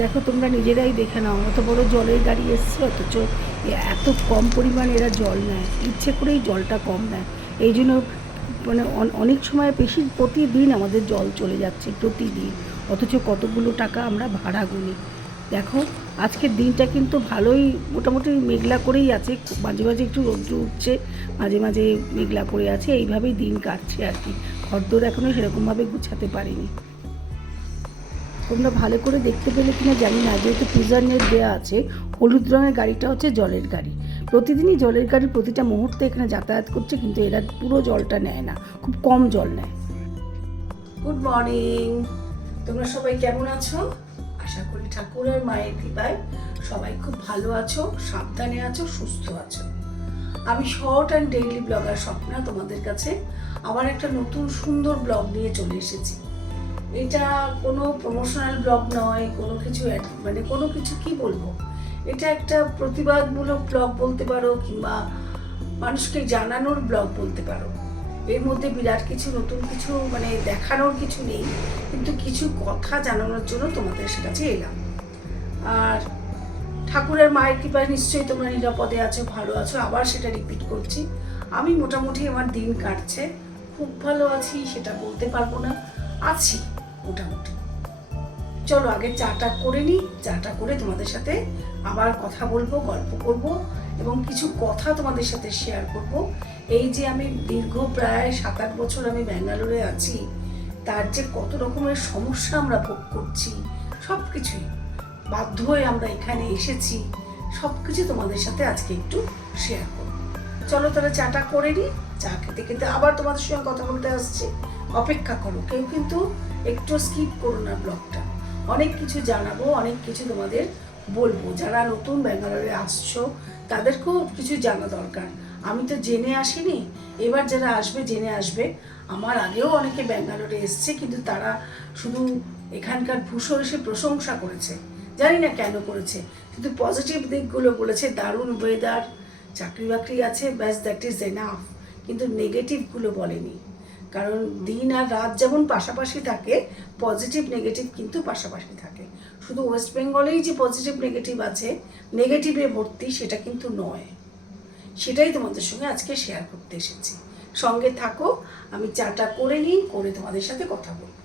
দেখো, তোমরা নিজেরাই দেখে নাও। অত বড় জলের গাড়ি এসছে, অথচ এত কম পরিমাণে এরা জল নেয়। ইচ্ছে করেই জলটা কম নেয়। এই জন্য মানে অনেক সময় বেশি প্রতিদিন আমাদের জল চলে যাচ্ছে, প্রতিদিন। অথচ কতগুলো টাকা আমরা ভাড়া গুনি। দেখো, আজকের দিনটা কিন্তু ভালোই, মোটামুটি মেঘলা করেই আছে। মাঝে মাঝে একটু রৌদ্র উঠছে, মাঝে মাঝে মেঘলা করে আছে। এইভাবেই দিন কাটছে আর কি। ঘরদোর এখনও সেরকমভাবে গুছাতে পারিনি। তোমরা ভালো করে দেখতে পেলে কিনা জানি না, যেহেতু পিজার নেট দেওয়া আছে, হলুদ রঙের গাড়িটা হচ্ছে জলের গাড়ি। প্রতিদিনই জলের গাড়ি প্রতিটা মুহূর্তে এখানে যাতায়াত করছে, কিন্তু এরা পুরো জলটা নেয় না, খুব কম জল নেয়। গুড মর্নিং তোমরা সবাই কেমন আছো? আশা করি ঠাকুর আর মায়ের কৃপায় সবাই খুব ভালো আছো, সাবধানে আছো, সুস্থ আছো। আমি short and daily blogger Swapna তোমাদের কাছে আবার একটা নতুন সুন্দর ব্লগ নিয়ে চলে এসেছি। এটা কোনো প্রমোশনাল ব্লগ নয়, কোনো কিছু মানে কোনো কিছু কি বলব? এটা একটা প্রতিবাদমূলক ব্লগ বলতে পারো কিংবা মানুষকে জানানোর ব্লগ বলতে পারো। এর মধ্যে বিরাট কিছু, নতুন কিছু মানে দেখানোর কিছু নেই, কিন্তু কিছু কথা জানানোর জন্য তোমাদের কাছে এলাম। আর ঠাকুরের মায়ের কৃপায় নিশ্চয়ই তোমরা নিরাপদে আছো, ভালো আছো, আবার সেটা রিপিট করছি। আমি মোটামুটি আমার দিন কাটছে, খুব ভালো আছি, সেটা বলতে পারব না, আছি। মোটামুটি। চলো, আগে চাটা করে নিই, চাটা করে তোমাদের সাথে আবার কথা বলব, গল্প করব এবং কিছু কথা তোমাদের সাথে শেয়ার করব। এই যে আমি দীর্ঘ প্রায় সাত আট বছর আমি ব্যাঙ্গালোরে আছি, তার যে কত রকমের সমস্যা আমরা ভোগ করছি সব কিছুই বাধ্য হয়ে আমরা এখানে এসেছি সব কিছু তোমাদের সাথে আজকে একটু শেয়ার করব। চলো, তাহলে চাটা করে নিই, চা খেতে খেতে আবার তোমাদের সঙ্গে কথা বলতে আসছি। অপেক্ষা করো, কেউ কিন্তু একটু স্কিপ করো না ব্লগটা অনেক কিছু জানাব, অনেক কিছু তোমাদের বলব। যারা নতুন ব্যাঙ্গালোরে আসছো, তাদেরকেও কিছু জানা দরকার। আমি তো জেনে আসিনি, এবার যারা আসবে, জেনে আসবে। আমার আগেও অনেকে ব্যাঙ্গালোরে এসছে, কিন্তু তারা শুধু এখানকার ভূষণ এসে প্রশংসা করেছে। জানি না কেন করেছে, কিন্তু পজিটিভ দিকগুলো বলেছে, দারুণ ওয়েদার চাকরি বাকরি আছে, ব্যাস দ্যাট ইজ এনাফ কিন্তু নেগেটিভগুলো বলেনি। কারণ দিন আর রাত যেমন পাশাপাশি থাকে পজিটিভ নেগেটিভ কিন্তু পাশাপাশি থাকে। শুধু ওয়েস্ট বেঙ্গলেই যে পজিটিভ নেগেটিভ আছে নেগেটিভে ভর্তি সেটা কিন্তু নয়। সেটাই তোমাদের সঙ্গে আজকে শেয়ার করতে এসেছি। সঙ্গে থাকো, আমি চাটা করে নিই, করে তোমাদের সাথে কথা বলব।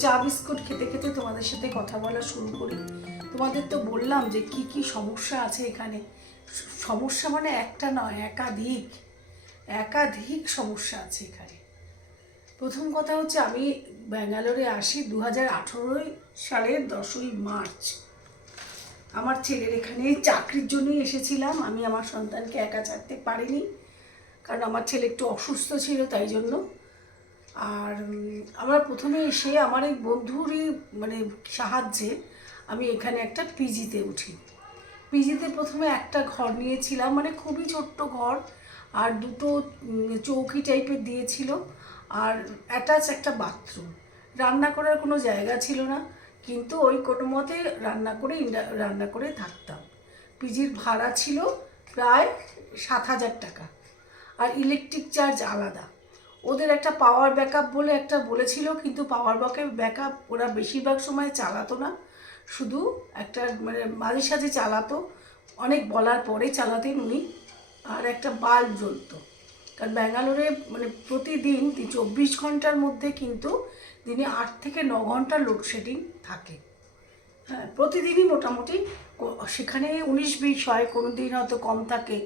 চা বিস্কুট খেতে খেতে তোমাদের সাথে কথা বলা শুরু করি। তোমাদের তো বললাম যে কি কি সমস্যা আছে এখানে। সমস্যা মানে একটা নয়, একাধিক। একাধিক সমস্যা আছে এখানে। প্রথম কথা হচ্ছে আমি ব্যাঙ্গালোরে আসি দু হাজার আঠেরোই সালের দশই মার্চ। আমার ছেলের এখানে চাকরির জন্যই এসেছিলাম। আমি আমার সন্তানকে একা ছাড়তে পারিনি। কারণ আমার ছেলে একটু অসুস্থ ছিল, তাই জন্য আর আমরা প্রথমে এসে আমার এই বন্ধুরই মানে সাহায্যে আমি এখানে একটা পিজিতে উঠি। পিজিতে প্রথমে একটা ঘর নিয়েছিলাম মানে খুবই ছোট্ট ঘর, আর দুটো চৌকি টাইপের দিয়েছিল, আর অ্যাটাচ একটা বাথরুম। রান্না করার কোনো জায়গা ছিল না, কিন্তু ওই কোনো মতে রান্না করে রান্না করে থাকতাম। পিজির ভাড়া ছিল প্রায় সাত হাজার টাকা, আর ইলেকট্রিক চার্জ আলাদা। ওদের একটা পাওয়ার ব্যাকআপ বলে একটা বলেছিল, কিন্তু পাওয়ার ব্যাকআপ ওরা বেশিরভাগ সময় চালাতো না। শুধু একটা মানে মাঝে সাঝে চালাতো, অনেক বলার পরে চালাতেন উনি, আর একটা বাল্ব জ্বলতো। কারণ ব্যাঙ্গালোরে মানে প্রতিদিন চব্বিশ ঘণ্টার মধ্যে কিন্তু দিনে আট থেকে ন ঘণ্টা লোডশেডিং থাকে। হ্যাঁ প্রতিদিনই মোটামুটি সেখানে উনিশ বিশ হয়, কোনো দিন হয়তো কম থাকে,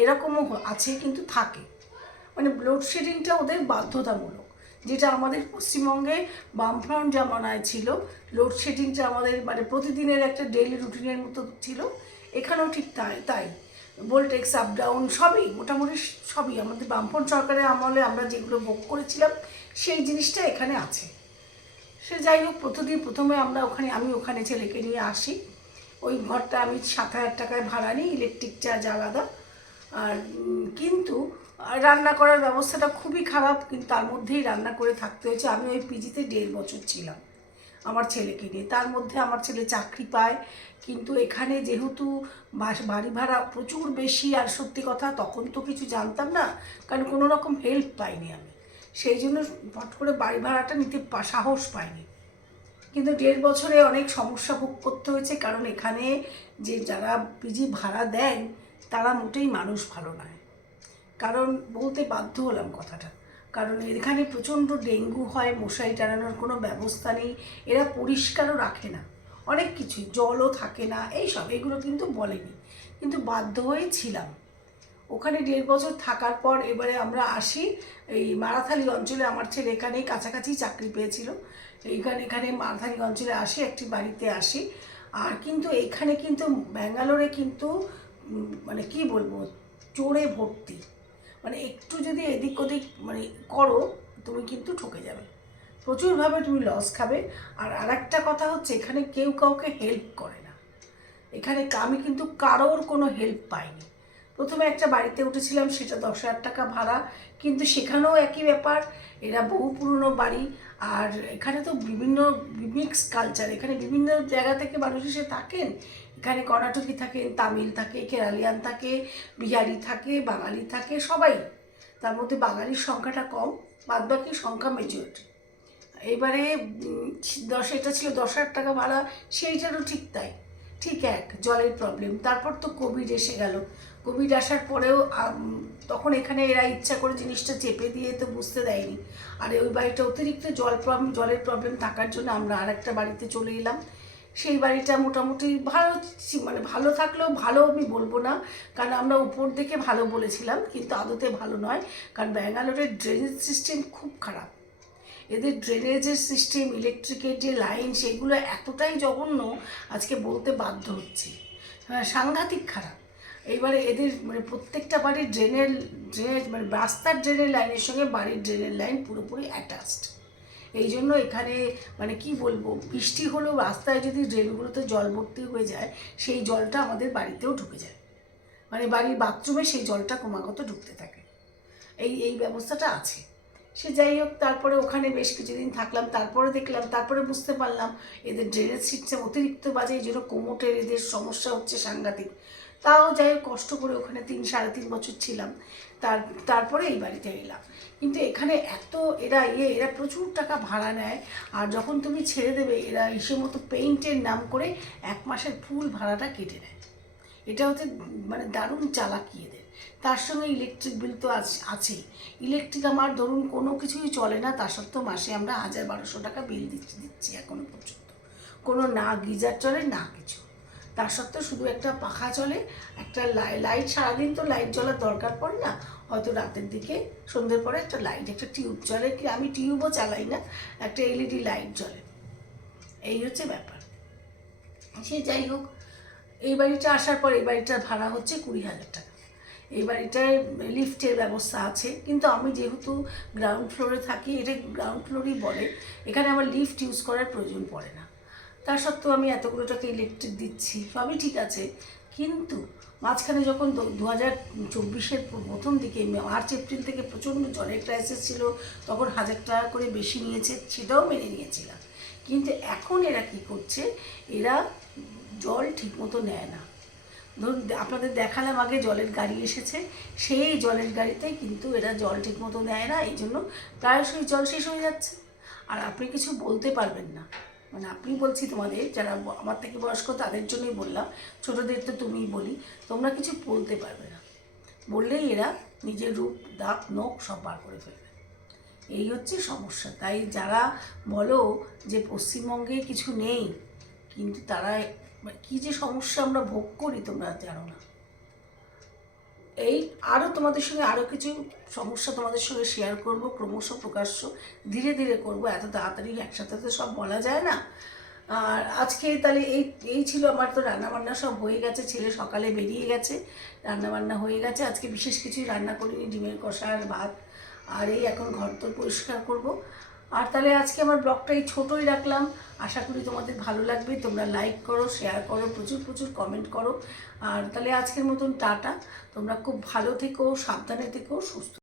এরকমও আছে, কিন্তু থাকে। মানে লোডশেডিংটা ওদের বাধ্যতামূলক। যেটা আমাদের পশ্চিমবঙ্গে বামফ্রন্ট জামানায় ছিল লোডশেডিংটা আমাদের মানে প্রতিদিনের একটা ডেইলি রুটিনের মতো ছিল, এখানেও ঠিক তাই তাই। ভোল্টেক্স আপ ডাউন সবই, মোটামুটি সবই। আমাদের বামফ্রন্ট সরকারের আমলে আমরা যেগুলো ভোগ করেছিলাম, সেই জিনিসটা এখানে আছে। সে যাই হোক, প্রতিদিন প্রথমে আমরা ওখানে, আমি ওখানে ছেলেকে নিয়ে আসি। ওই ঘরটা আমি সাত হাজার টাকায় ভাড়া নিই ইলেকট্রিক চার্জ আলাদা। আর কিন্তু রান্না করার ব্যবস্থাটা খুবই খারাপ, কিন্তু তার মধ্যেই রান্না করে থাকতে হয়েছে। আমি ওই পিজিতে দেড় বছর ছিলাম আমার ছেলেকে নিয়ে। তার মধ্যে আমার ছেলে চাকরি পায়, কিন্তু এখানে যেহেতু বাস- বাড়ি ভাড়া প্রচুর বেশি, আর সত্যি কথা তখন তো কিছু জানতাম না, কারণ কোনো রকম হেল্প পাইনি আমি। সেই জন্য ফট করে বাড়ি ভাড়াটা নিতে সাহস পাইনি। কিন্তু দেড় বছরে অনেক সমস্যা ভোগ করতে হয়েছে, কারণ এখানে যে যারা পিজি ভাড়া দেন, তারা মোটেই মানুষ ভালো নয়। কারণ বলতে বাধ্য হলাম কথাটা। কারণ এখানে প্রচণ্ড ডেঙ্গু হয়, মশারি টানানোর কোনো ব্যবস্থা নেই, এরা পরিষ্কারও রাখে না। অনেক কিছুই জলও থাকে না এই সব এগুলো কিন্তু বলেনি। কিন্তু বাধ্য হয়ে ছিলাম। ওখানে দেড় বছর থাকার পর এবারে আমরা আসি, এই মারাথালি অঞ্চলে আমার ছেলে এখানেই কাছাকাছি চাকরি পেয়েছিল। এইখানে, এখানে মারাথালি অঞ্চলে আসি, একটি বাড়িতে আসি। আর কিন্তু এখানে কিন্তু ব্যাঙ্গালোরে কিন্তু মানে কি বলব, চোরে ভর্তি। মানে একটু যদি এদিক ওদিক মানে করো, তুমি কিন্তু ঠকে যাবে। প্রচুরভাবে তুমি লস খাবে। আর আরেকটা কথা হচ্ছে, এখানে কেউ কাউকে হেল্প করে না। এখানে আমি কিন্তু কারোর কোনো হেল্প পাইনি। প্রথমে একটা বাড়িতে উঠেছিলাম, সেটা দশ হাজার টাকা ভাড়া। কিন্তু সেখানেও একই ব্যাপার, এরা বহু পুরনো বাড়ি। আর এখানে তো বিভিন্ন মিক্স কালচার এখানে বিভিন্ন জায়গা থেকে মানুষ এসে থাকেন। এখানে কর্ণাটকি থাকেন তামিল থাকে, কেরালিয়ান থাকে, বিহারি থাকে, বাঙালি থাকে, সবাই। তার মধ্যে বাঙালির সংখ্যাটা কম, বাদবাকি সংখ্যা মেজরিটি এবারে দশ, এটা ছিল দশ হাজার টাকা ভাড়া, সেইটারও ঠিক তাই। ঠিক এক, জলের প্রবলেম তারপর তো কোভিড এসে গেল। কোভিড আসার পরেও তখন এখানে এরা ইচ্ছা করে জিনিসটা চেপে দিয়ে তো বুঝতে দেয়নি। আর ওই বাড়িটা অতিরিক্ত জল প্রবলেম জলের প্রবলেম থাকার জন্য আমরা আর একটা বাড়িতে চলে এলাম। সেই বাড়িটা মোটামুটি ভালো মানে ভালো থাকলেও ভালো আমি বলব না। কারণ আমরা উপর দেখে ভালো বলেছিলাম, কিন্তু আদতে ভালো নয়। কারণ ব্যাঙ্গালোরের ড্রেনেজ সিস্টেম খুব খারাপ। এদের ড্রেনেজের সিস্টেম ইলেকট্রিকের যে লাইন সেগুলো এতটাই জঘন্য, আজকে বলতে বাধ্য হচ্ছে। হ্যাঁ সাংঘাতিক খারাপ। এইবারে এদের মানে প্রত্যেকটা বাড়ির ড্রেনের ড্রেনের মানে রাস্তার ড্রেনের লাইনের সঙ্গে বাড়ির ড্রেনের লাইন পুরোপুরি অ্যাটাচড এই জন্য এখানে মানে কি বলব, বৃষ্টি হলেও রাস্তায় যদি ড্রেনগুলোতে জল ভর্তি হয়ে যায়, সেই জলটা আমাদের বাড়িতেও ঢুকে যায়। মানে বাড়ির বাথরুমে সেই জলটা ক্রমাগত ঢুকতে থাকে। এই এই ব্যবস্থাটা আছে। সে যাই হোক, তারপরে ওখানে বেশ কিছুদিন থাকলাম, তারপরে দেখলাম, তারপরে বুঝতে পারলাম, এদের ড্রেনেজ সিস্টেম অতিরিক্ত বাজে, এই জন্য কোমোটের এদের সমস্যা হচ্ছে সাংঘাতিক। তাও যাই হোক, কষ্ট করে ওখানে তিন, সাড়ে তিন বছর ছিলাম। তার, তারপরে এই বাড়িতে এলাম। কিন্তু এখানে এত এরা ইয়ে এরা প্রচুর টাকা ভাড়া নেয়, আর যখন তুমি ছেড়ে দেবে, এরা হিসেব মতো পেইন্টের নাম করে এক মাসের ফুল ভাড়াটা কেটে নেয়। এটা হচ্ছে মানে দারুণ চালাকি এদের তার সঙ্গে ইলেকট্রিক বিল তো আছ- আছেই। ইলেকট্রিক আমার ধরুন কোনো কিছুই চলে না, তা সত্ত্বেও মাসে আমরা হাজার বারোশো টাকা বিল দিচ্ছি দিচ্ছি এখনও পর্যন্ত। কোনো না গিজার চলে, না কিছু। তার সত্ত্বেও শুধু একটা পাখা চলে, একটা লাই- লাইট সারাদিন তো লাইট জ্বলার দরকার পড়ে না। হয়তো রাতের দিকে, সন্ধ্যের পরে একটা লাইট একটা টিউব চলে কি, আমি টিউবও চালাই না, একটা এলইডি লাইট জ্বলে। এই হচ্ছে ব্যাপার। সে যাই হোক, এই বাড়িটা আসার পর এই বাড়িটার ভাড়া হচ্ছে কুড়ি হাজার টাকা। এই বাড়িটায় লিফটের ব্যবস্থা আছে, কিন্তু আমি যেহেতু গ্রাউন্ড ফ্লোরে থাকি, এটা গ্রাউন্ড ফ্লোরই বলে, এখানে আমার লিফট ইউজ করার প্রয়োজন পড়ে না। তা সত্ত্বেও আমি এতগুলো টাকা ইলেকট্রিক দিচ্ছি, সবই ঠিক আছে। কিন্তু মাঝখানে যখন দু হাজার চব্বিশের প্রথম দিকে মার্চ, এপ্রিল থেকে প্রচণ্ড জলের ক্রাইসিস ছিল, তখন হাজার টাকা করে বেশি নিয়েছে, সেটাও মেনে নিয়েছিলাম। কিন্তু এখন এরা কি করছে, এরা জল ঠিকমতো নেয় না। ধরুন আপনাদের দেখালাম আগে জলের গাড়ি এসেছে, সেই জলের গাড়িতে কিন্তু এরা জল ঠিকমতো নেয় না এই জন্য প্রায়শই জল শেষ হয়ে যাচ্ছে। আর আপনি কিছু বলতে পারবেন না। মানে আপনি বলছি তোমাদের, যারা আমার থেকে বয়স্ক তাদের জন্যই বললাম। ছোটোদের তো তুমিই বলি, তোমরা কিছু বলতে পারবে না। বললেই এরা নিজের রূপ, দাঁত, নখ সব বার করে ফেলবে। এই হচ্ছে সমস্যা। তাই যারা বলো যে পশ্চিমবঙ্গে কিছু নেই, কিন্তু তারা কী যে সমস্যা আমরা ভোগ করি তোমরা জানো না। এই আরও তোমাদের সঙ্গে আরও কিছু সমস্যা তোমাদের সঙ্গে শেয়ার করব ক্রমশ প্রকাশ্য ধীরে ধীরে করব, এত তাড়াতাড়ি একসাথে তো সব বলা যায় না। আর আজকে তাহলে এই এই ছিল আমার তো রান্নাবান্না সব হয়ে গেছে, ছেলে সকালে বেরিয়ে গেছে, রান্নাবান্না হয়ে গেছে। আজকে বিশেষ কিছুই রান্না করিনি, ডিমের কষা আর ভাত, আর এই এখন ঘর তো পরিষ্কার করব। আর তাহলে আজকে আমার ব্লগটা এই ছোটোই রাখলাম। আশা করি তোমাদের ভালো লাগবে। তোমরা লাইক করো শেয়ার করো, প্রচুর প্রচুর কমেন্ট করো। আর তাহলে আজকের মতন টাটা। তোমরা খুব ভালো থেকো, সাবধানে থেকো, সুস্থ